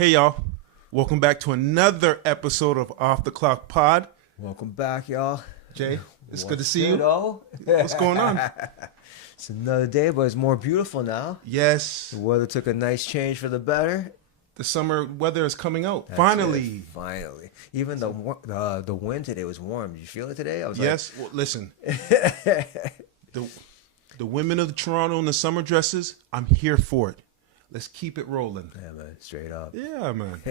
Hey, y'all. Welcome back to another episode of Off the Clock Pod. Welcome back, y'all. Jay, it's good to see you. Oh? What's going on? It's another day, but it's more beautiful now. Yes. The weather took a nice change for the better. The summer weather is coming out. That's Finally. it. Finally. Even the wind today was warm. Did you feel it today? I was Yes. Well, listen. The women of Toronto in the summer dresses, I'm here for it. Let's keep it rolling. Yeah, man. Straight up. Yeah, man.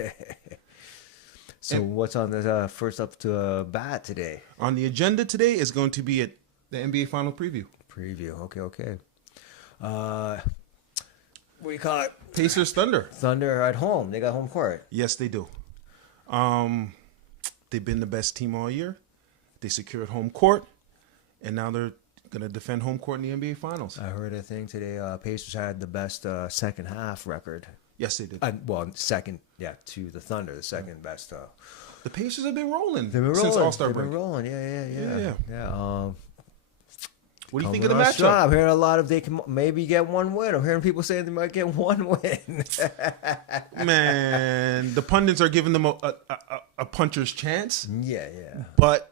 So what's on the first up to bat today? On the agenda today is going to be the NBA Final Preview. Okay. What do you call it? Pacers Thunder. Thunder at home. They got home court. Yes, they do. They've been the best team all year. They secured home court, and now they're going to defend home court in the NBA Finals. I heard a thing today. Pacers had the best second half record. Yes, they did. Second, to the Thunder, the second best. The Pacers have been rolling They've been since rolling. All-Star They've break. been rolling. Yeah. What do you think of the Coming on strong. matchup? I'm hearing a lot of they can maybe get one win. I'm hearing people saying they might get one win. Man, the pundits are giving them a puncher's chance, Yeah. but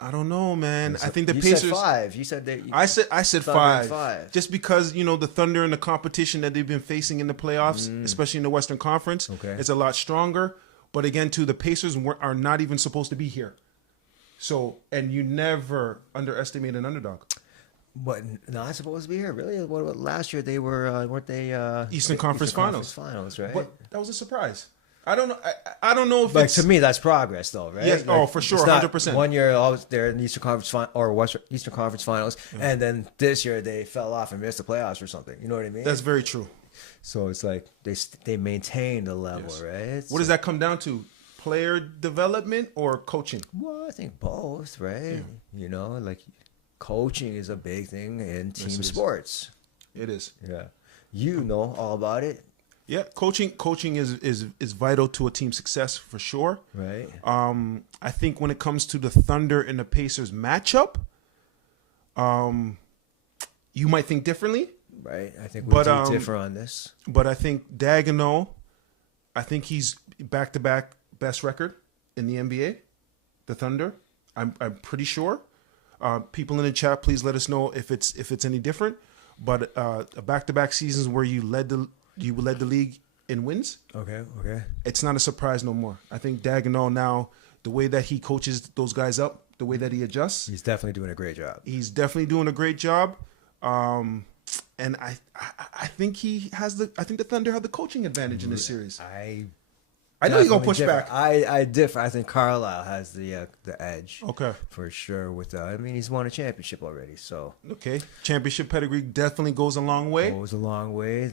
I don't know, man. I think the you Pacers. said five. You said they. I said Thunder five. Just because, the Thunder and the competition that they've been facing in the playoffs, especially in the Western Conference, Okay. it's a lot stronger. But again, too, the Pacers are not even supposed to be here. So, and you never underestimate an underdog. But not supposed to be here, really. What last year they weren't they? Eastern Conference Finals. Finals, right? But that was a surprise. I don't know. I don't know if Like it's to me, that's progress, though, right? Yes, Like, for sure, it's not 100%. One year, they're in the Eastern Conference Eastern Conference Finals, and then this year they fell off and missed the playoffs or something. You know what I mean? That's very true. So it's like they maintained the level, Yes. right? What does that come down to? Player development or coaching? Well, I think both, right? Like coaching is a big thing in team it is. sports. It is. Yeah, you know all about it, Yeah, coaching is vital to a team's success for sure. right? I think when it comes to the Thunder and the Pacers matchup, you might think differently, Right. I think we But, do differ on this. but I think Daigneault, I think he's back-to-back best record in the NBA, the Thunder. I'm pretty sure. People in the chat, please let us know if it's any different. But back-to-back seasons where you led the league in wins, Okay. it's not a surprise no more. I think Daigneault now, the way that he coaches those guys up, the way that he adjusts, He's definitely doing a great job. he's definitely doing a great job. And I think I think the Thunder have the coaching advantage in this series. I know you're gonna push back. I differ. I think Carlisle has the edge. Okay. For sure. He's won a championship already, so Okay. Championship pedigree definitely goes a long way. goes a long way.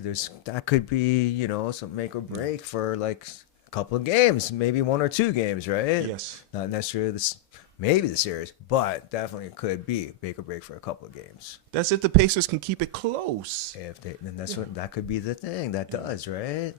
That could be some make or break for like a couple of games, maybe one or two games, right? Yes. Not necessarily maybe the series, but definitely could be make or break for a couple of games. That's if the Pacers can keep it close. Then that could be the thing that does, right?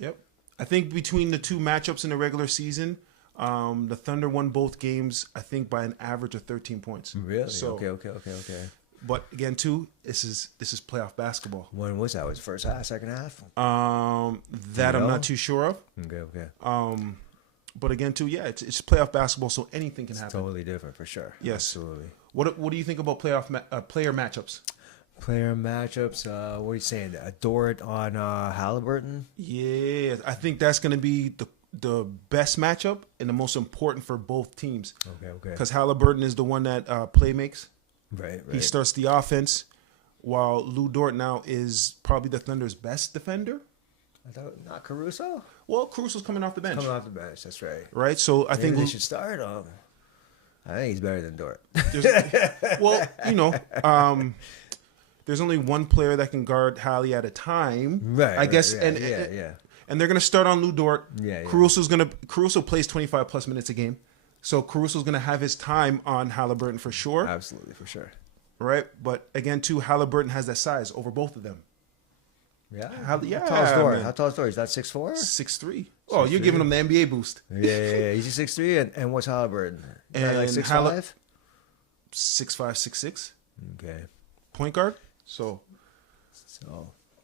Yep. I think between the two matchups in the regular season, the Thunder won both games, I think, by an average of 13 points. Really? So, Okay. But again, too, this is playoff basketball. When was that? Was it first half, second half? That I'm not too sure of. Okay. But again, too, yeah, it's playoff basketball, so anything can happen. Totally different for sure. Yes. Absolutely. What do you think about player matchups? Player matchups. What are you saying? Dort on Haliburton. Yeah, I think that's going to be the best matchup and the most important for both teams. Okay. Because Haliburton is the one that play makes. Right. He starts the offense, while Lou Dort now is probably the Thunder's best defender. I thought not Caruso. Well, Caruso's coming off the bench. Coming off the bench. That's right. Right? So I Maybe think they should start him. I think he's better than Dort. There's only one player that can guard Hali at a time. Right. I guess. Yeah. And they're going to start on Lou Dort. Yeah. Caruso plays 25 plus minutes a game. So Caruso's going to have his time on Haliburton for sure. Absolutely, for sure. Right? But again, too, Haliburton has that size over both of them. Yeah. How tall is Dort? man. How tall is Dort? Is that 6'4"? 6'3". Oh, you're giving him the NBA boost. Yeah. He's 6'3", and what's Haliburton? And like 6'5"? 6'5", 6'6". Okay. Point guard. So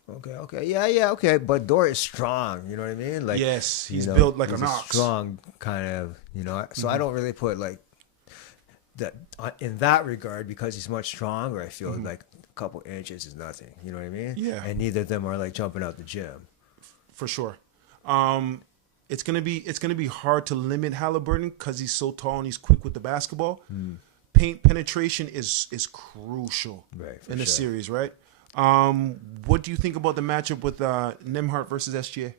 Okay. Yeah, okay. But Dort is strong. You know what I mean? Like, Yes, he's you know, built like he's an a ox. strong kind of, So I don't really put like that in that regard because he's much stronger. I feel like a couple inches is nothing. You know what I mean? Yeah. And neither of them are like jumping out the gym. For sure. It's gonna be hard to limit Haliburton because he's so tall and he's quick with the basketball. Paint penetration is crucial in the series, right? What do you think about the matchup with Nembhard versus SGA?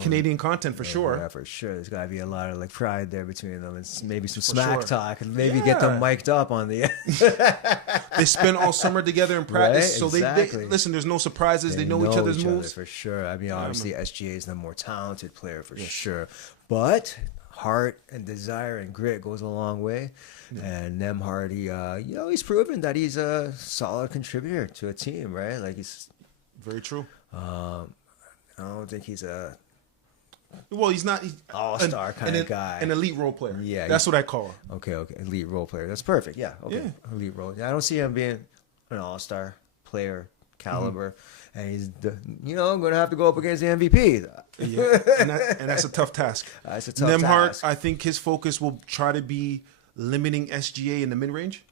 Canadian content for sure. Yeah, for sure. There's got to be a lot of like pride there between them, and maybe some smack sure. talk, and maybe get them mic'd up on the. They spend all summer together in practice, Right? so Exactly. they listen. There's no surprises. They know each other's moves. for sure. I mean, obviously SGA is the more talented player for sure, but heart and desire and grit goes a long way. And Nembhard, he's proven that he's a solid contributor to a team, right? Like he's Very true. I don't think he's a Well, he's not all-star kind of guy. An elite role player. Yeah, That's what I call him. Okay, elite role player. That's perfect. Yeah, okay, Yeah. elite role. I don't see him being an all-star player caliber, and he's going to have to go up against the MVP. Yeah, and that's a tough task. That's a tough Nembhard, task. I think his focus will try to be limiting SGA in the mid range.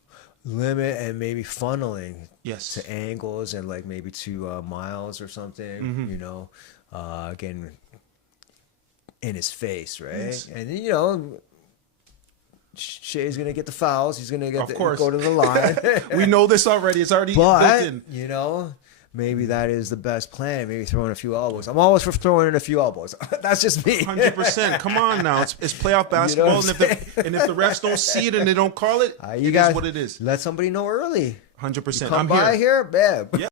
Limit and maybe funneling Yes. to angles and like maybe to Myles or something. Again in his face, right? Yes. And Shea's gonna get the fouls. He's gonna Of course. go to the line. We know this already. It's already built But in. maybe that is the best plan. Maybe throwing a few elbows. I'm always for throwing in a few elbows. That's just me. 100%. Come on now. It's playoff basketball, what and if the refs don't see it and they don't call it, You it guys is what it is. Let somebody know early. 100%. Come I'm by here, babe. Yeah.